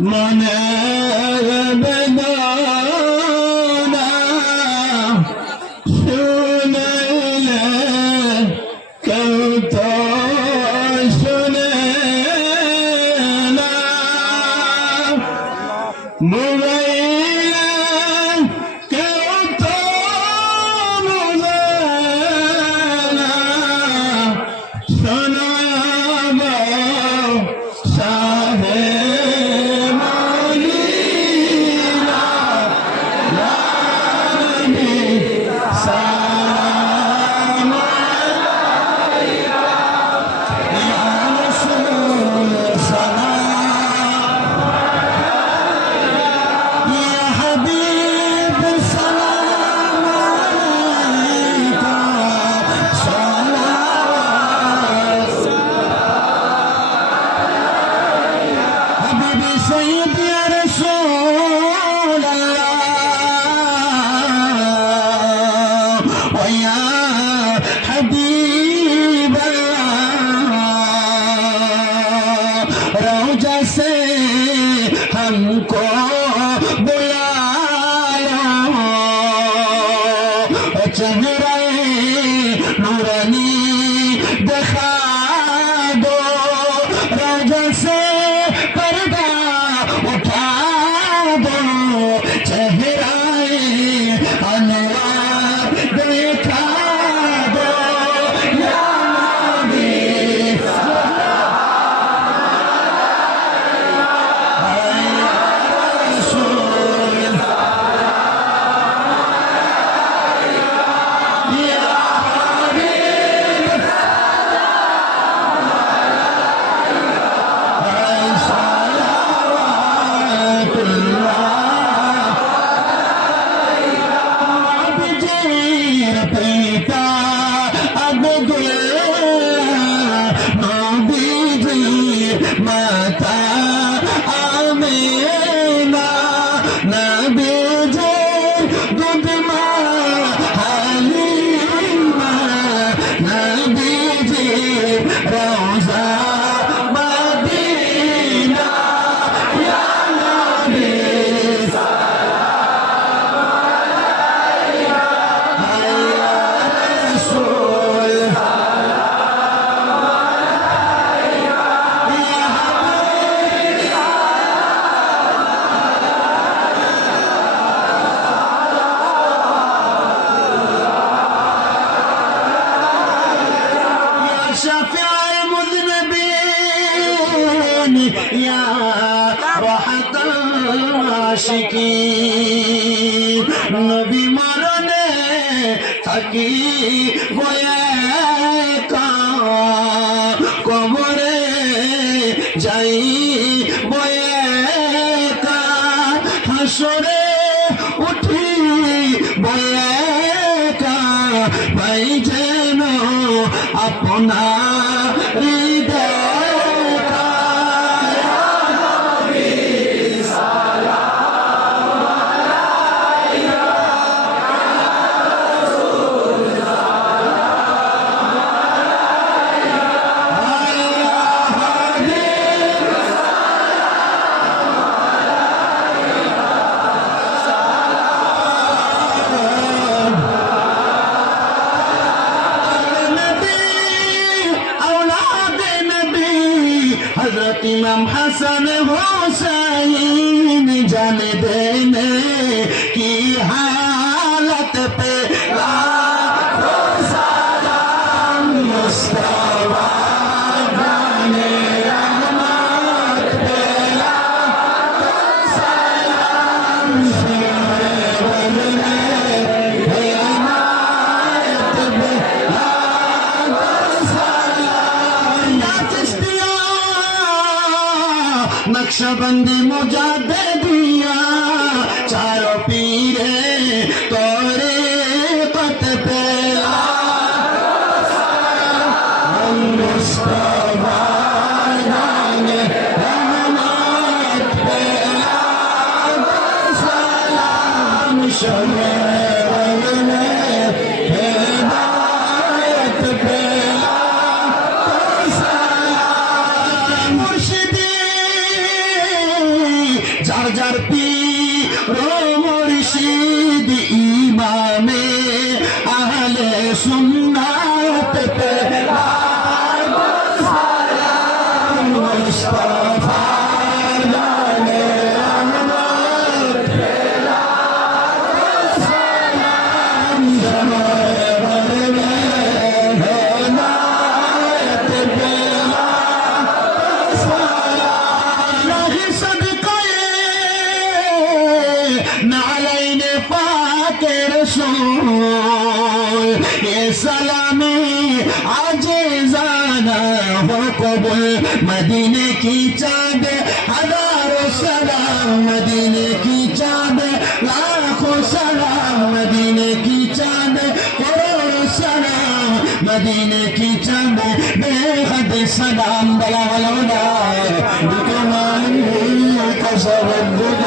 মনে বেদনা শুনাইলে কেউ তো শুনে না মুরাইলে কেউ তো বুঝে না শোনাব শাহে سيدي يا رسول الله ويا حبيب الله روضة से हमको बुला लो चेहरा नूरानी दिखा दो रोज़ा से شفيع المذنبين يا راحة العاشقين নবী মরণে থাকি বয়েকা কবরে যাই বয়েকা হাসরে উঠি বয়েকা ভাই যেন আপনার হৃদয় हज़रत इमाम हसन हुसैन जाने देने की हालत पे लाखों सलाम मुस्तफा जाने रहमत पे लाखों सलाम बोलने हिमायत पे लाखों सलाम या चिश्तिया नक्शबंदी मुजाद्दिदिया चारों पीरे तोरे कत पे मुस्तफा जाने रहमत पे लाखों सलाम शमे बोलने हिदायत पे लाखों सलाम मुर्शिदी হাজার পীর ও মুর্শিদ ইমামে আহলে সুন্নাত পেলার সালাম মুস্তাফা জানে আহমদ পেলার সালাম नालैन पाक रसूल ये सलामी आजिज़ाना हो कबूल मदीने की चाँद हज़ारों सलाम मदीने की चाँद लाखों सलाम मदीने की चाँद करोड़ों सलाम मदीने की चाँद बेहद सलाम बला वलौला बिकुमान कसरत